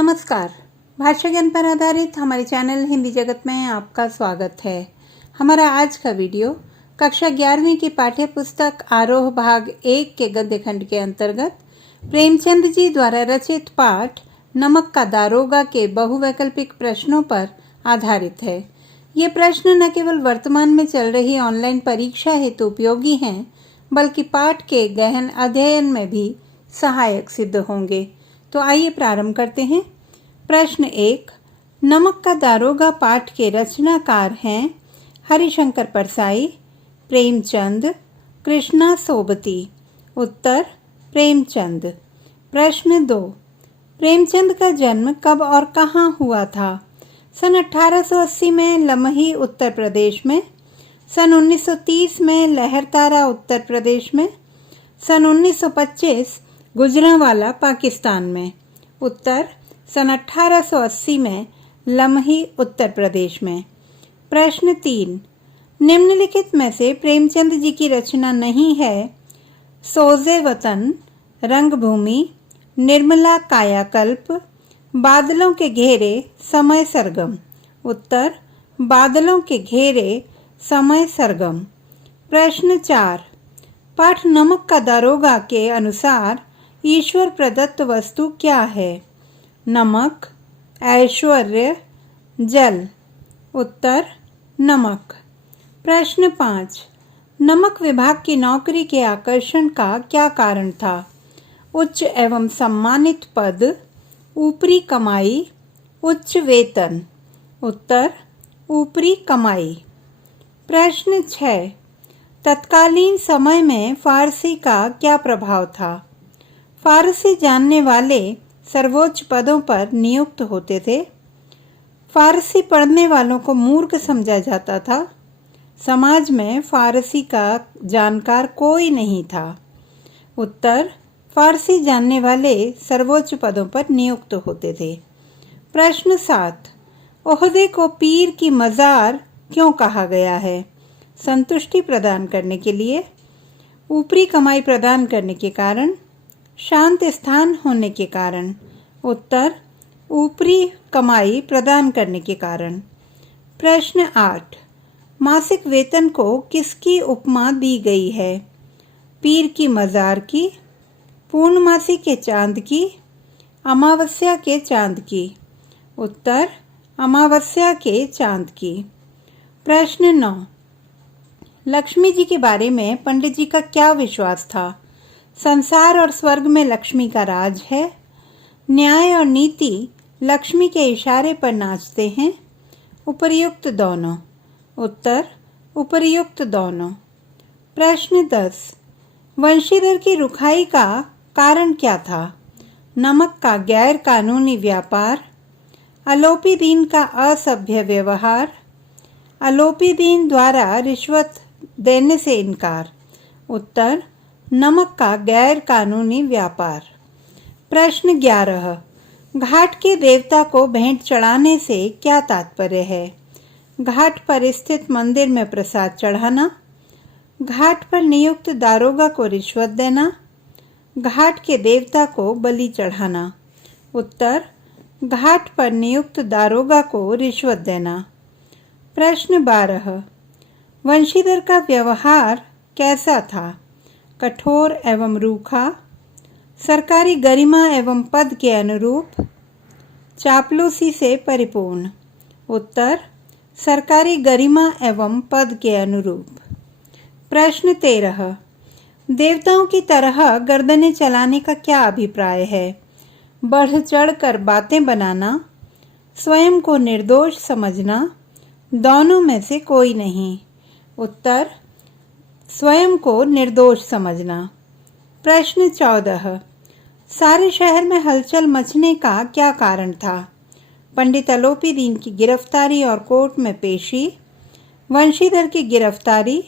नमस्कार। भाषा ज्ञान पर आधारित हमारे चैनल हिंदी जगत में आपका स्वागत है। हमारा आज का वीडियो कक्षा 11वीं की पाठ्य पुस्तक आरोह भाग 1 के गद्य खंड के अंतर्गत प्रेमचंद जी द्वारा रचित पाठ नमक का दारोगा के बहुवैकल्पिक प्रश्नों पर आधारित है। ये प्रश्न न केवल वर्तमान में चल रही ऑनलाइन परीक्षा हेतु उपयोगी हैं, बल्कि पाठ के गहन अध्ययन में भी सहायक सिद्ध होंगे। तो आइए प्रारंभ करते हैं। प्रश्न 1। नमक का दारोगा पाठ के रचनाकार हैं हरिशंकर परसाई, प्रेमचंद, कृष्णा सोबती। उत्तर प्रेमचंद। प्रश्न 2। प्रेमचंद का जन्म कब और कहाँ हुआ था? सन 1880 में लमही उत्तर प्रदेश में, सन 1930 में लहरतारा उत्तर प्रदेश में, सन 1925 गुजरांवाला पाकिस्तान में। उत्तर सन 1880 में लमही उत्तर प्रदेश में। प्रश्न 3। निम्नलिखित में से प्रेमचंद जी की रचना नहीं है। सोजे वतन, रंगभूमि, निर्मला कायाकल्प, बादलों के घेरे, समय सरगम। उत्तर बादलों के घेरे, समय सरगम। प्रश्न 4। पाठ नमक का दारोगा के अनुसार ईश्वर प्रदत्त वस्तु क्या है? नमक, ऐश्वर्य, जल। उत्तर नमक। प्रश्न 5। नमक विभाग की नौकरी के आकर्षण का क्या कारण था? उच्च एवं सम्मानित पद, ऊपरी कमाई, उच्च वेतन। उत्तर ऊपरी कमाई। प्रश्न 6। तत्कालीन समय में फारसी का क्या प्रभाव था? फारसी जानने वाले सर्वोच्च पदों पर नियुक्त होते थे। फारसी पढ़ने वालों को मूर्ख समझा जाता था। समाज में फारसी का जानकार कोई नहीं था। उत्तर फारसी जानने वाले सर्वोच्च पदों पर नियुक्त होते थे। प्रश्न 7। ओहदे को पीर की मज़ार क्यों कहा गया है? संतुष्टि प्रदान करने के लिए, ऊपरी कमाई प्रदान करने के कारण, शांत स्थान होने के कारण। उत्तर ऊपरी कमाई प्रदान करने के कारण। प्रश्न 8। मासिक वेतन को किसकी उपमा दी गई है? पीर की मज़ार की, पूर्णमासी के चांद की, अमावस्या के चांद की। उत्तर अमावस्या के चांद की। प्रश्न 9। लक्ष्मी जी के बारे में पंडित जी का क्या विश्वास था? संसार और स्वर्ग में लक्ष्मी का राज है। न्याय और नीति लक्ष्मी के इशारे पर नाचते हैं। उपर्युक्त दोनों। उत्तर उपर्युक्त दोनों। प्रश्न 10। वंशीधर की रुखाई का कारण क्या था? नमक का गैर कानूनी व्यापार, अलोपीदीन का असभ्य व्यवहार, अलोपीदीन द्वारा रिश्वत देने से इनकार। उत्तर नमक का गैर कानूनी व्यापार। प्रश्न 11। घाट के देवता को भेंट चढ़ाने से क्या तात्पर्य है? घाट पर स्थित मंदिर में प्रसाद चढ़ाना, घाट पर नियुक्त दारोगा को रिश्वत देना, घाट के देवता को बलि चढ़ाना। उत्तर घाट पर नियुक्त दारोगा को रिश्वत देना। प्रश्न 12। वंशीधर का व्यवहार कैसा था? कठोर एवं रूखा, सरकारी गरिमा एवं पद के अनुरूप, चापलूसी से परिपूर्ण। उत्तर सरकारी गरिमा एवं पद के अनुरूप। प्रश्न 13। देवताओं की तरह गर्दनें चलाने का क्या अभिप्राय है? बढ़ चढ़ कर बातें बनाना, स्वयं को निर्दोष समझना, दोनों में से कोई नहीं। उत्तर स्वयं को निर्दोष समझना। प्रश्न 14। सारे शहर में हलचल मचने का क्या कारण था? पंडित अलोपीदीन की गिरफ्तारी और कोर्ट में पेशी, वंशीधर की गिरफ्तारी,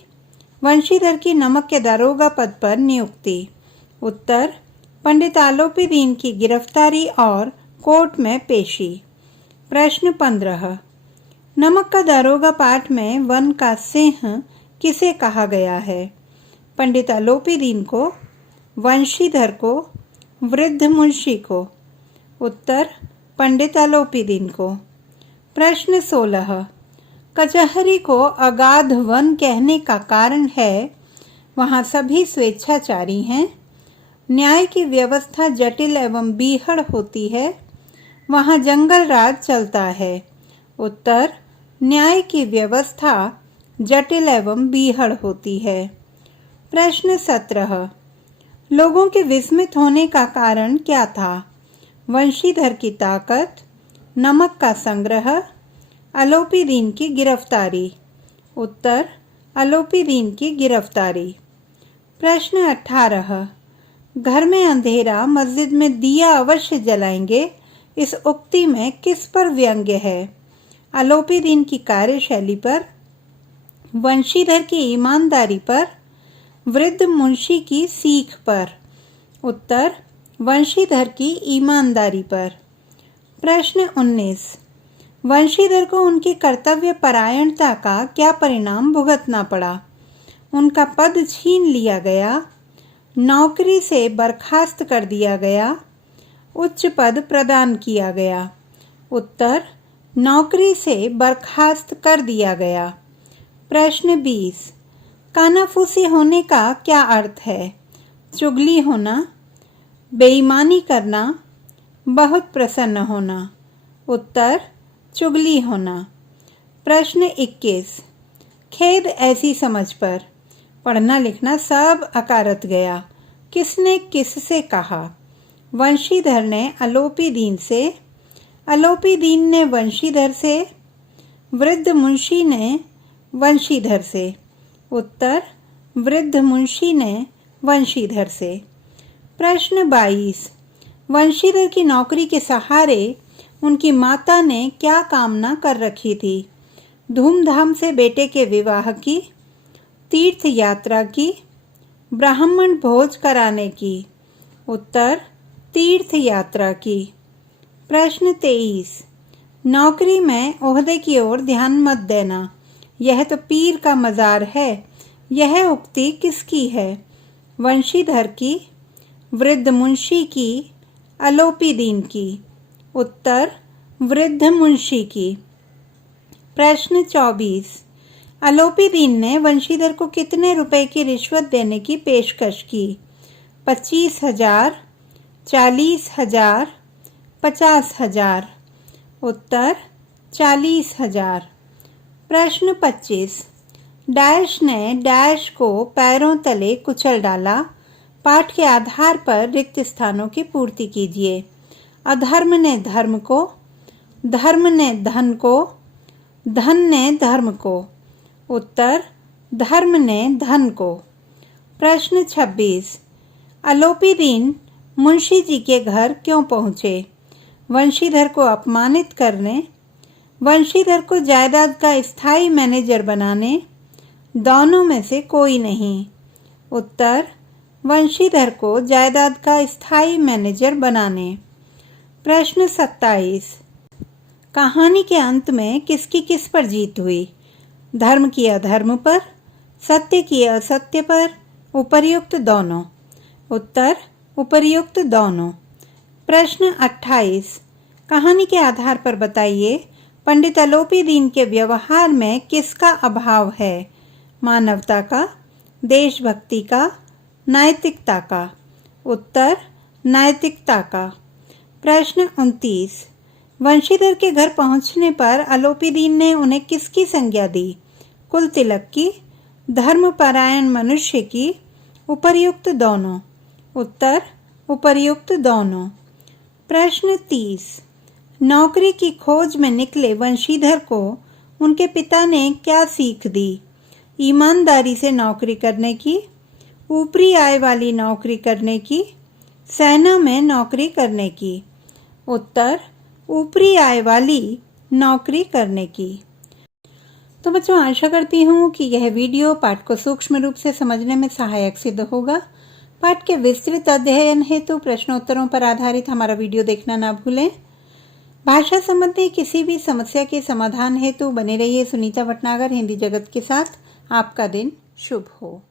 वंशीधर की नमक के दारोगा पद पर नियुक्ति। उत्तर पंडित अलोपीदीन की गिरफ्तारी और कोर्ट में पेशी। प्रश्न 15। नमक का दारोगा पाठ में वन का सिंह किसे कहा गया है? पंडित अलोपीदीन को, वंशीधर को, वृद्ध मुंशी को। उत्तर पंडित अलोपीदीन को। प्रश्न 16, कचहरी को अगाध वन कहने का कारण है वहाँ सभी स्वेच्छाचारी हैं, न्याय की व्यवस्था जटिल एवं बीहड़ होती है, वहाँ जंगल राज चलता है। उत्तर, न्याय की व्यवस्था जटिल एवं बीहड़ होती है। प्रश्न 17, लोगों के विस्मित होने का कारण क्या था? वंशीधर की ताकत, नमक का संग्रह, अलोपीदीन की गिरफ्तारी। उत्तर, अलोपीदीन की गिरफ्तारी। प्रश्न 18, घर में अंधेरा मस्जिद में दिया अवश्य जलाएंगे, इस उक्ति में किस पर व्यंग्य है? अलोपीदीन की कार्यशैली पर, वंशीधर की ईमानदारी पर, वृद्ध मुंशी की सीख पर। उत्तर, वंशीधर की ईमानदारी पर। प्रश्न 19, वंशीधर को उनकी कर्तव्य परायणता का क्या परिणाम भुगतना पड़ा? उनका पद छीन लिया गया, नौकरी से बर्खास्त कर दिया गया, उच्च पद प्रदान किया गया। उत्तर, नौकरी से बर्खास्त कर दिया गया। प्रश्न 20, कानाफूसी होने का क्या अर्थ है? चुगली होना, बेईमानी करना, बहुत प्रसन्न होना। उत्तर, चुगली होना। प्रश्न 21, खेद ऐसी समझ पर, पढ़ना लिखना सब अकारत गया, किसने किससे कहा? वंशीधर ने अलोपीदीन से, अलोपीदीन ने वंशीधर से, वृद्ध मुंशी ने वंशीधर से। उत्तर, वृद्ध मुंशी ने वंशीधर से। प्रश्न 22, वंशीधर की नौकरी के सहारे उनकी माता ने क्या कामना कर रखी थी? धूमधाम से बेटे के विवाह की, तीर्थ यात्रा की, ब्राह्मण भोज कराने की। उत्तर, तीर्थ यात्रा की। प्रश्न 23, नौकरी में ओहदे की ओर ध्यान मत देना, यह तो पीर का मजार है, यह उक्ति किसकी है? वंशीधर की, वृद्ध मुंशी की, अलोपीदीन की। उत्तर, वृद्ध मुंशी की। प्रश्न 24, अलोपीदीन ने वंशीधर को कितने रुपए की रिश्वत देने की पेशकश की? 25,000, 40,000, 50,000। उत्तर, 40,000। प्रश्न 25, डैश ने डैश को पैरों तले कुचल डाला, पाठ के आधार पर रिक्त स्थानों की पूर्ति कीजिए। अधर्म ने धर्म को, धर्म ने धन को, धन ने धर्म को। उत्तर, धर्म ने धन को। प्रश्न 26, अलोपीदीन मुंशी जी के घर क्यों पहुँचे? वंशीधर को अपमानित करने, वंशीधर को जायदाद का स्थायी मैनेजर बनाने, दोनों में से कोई नहीं। उत्तर, वंशीधर को जायदाद का स्थायी मैनेजर बनाने। प्रश्न 27, कहानी के अंत में किसकी किस पर जीत हुई? धर्म की अधर्म पर, सत्य की असत्य पर, उपर्युक्त दोनों। उत्तर, उपर्युक्त दोनों। प्रश्न 28, कहानी के आधार पर बताइए, पंडित अलोपीदीन के व्यवहार में किसका अभाव है? मानवता का, देशभक्ति का, नैतिकता का। उत्तर, नैतिकता का। प्रश्न 29, वंशीधर के घर पहुंचने पर अलोपीदीन ने उन्हें किसकी संज्ञा दी? कुल तिलक की, धर्मपरायण मनुष्य की, उपर्युक्त दोनों। उत्तर, उपर्युक्त दोनों। प्रश्न 30, नौकरी की खोज में निकले वंशीधर को उनके पिता ने क्या सीख दी? ईमानदारी से नौकरी करने की, ऊपरी आय वाली नौकरी करने की, सेना में नौकरी करने की। उत्तर, ऊपरी आय वाली नौकरी करने की। तो बच्चों, आशा करती हूँ कि यह वीडियो पाठ को सूक्ष्म रूप से समझने में सहायक सिद्ध होगा। पाठ के विस्तृत अध्ययन हेतु प्रश्नोत्तरों पर आधारित हमारा वीडियो देखना ना भूलें। भाषा संबंधी किसी भी समस्या के समाधान हेतु बने रहिए सुनीता भटनागर हिंदी जगत के साथ। आपका दिन शुभ हो।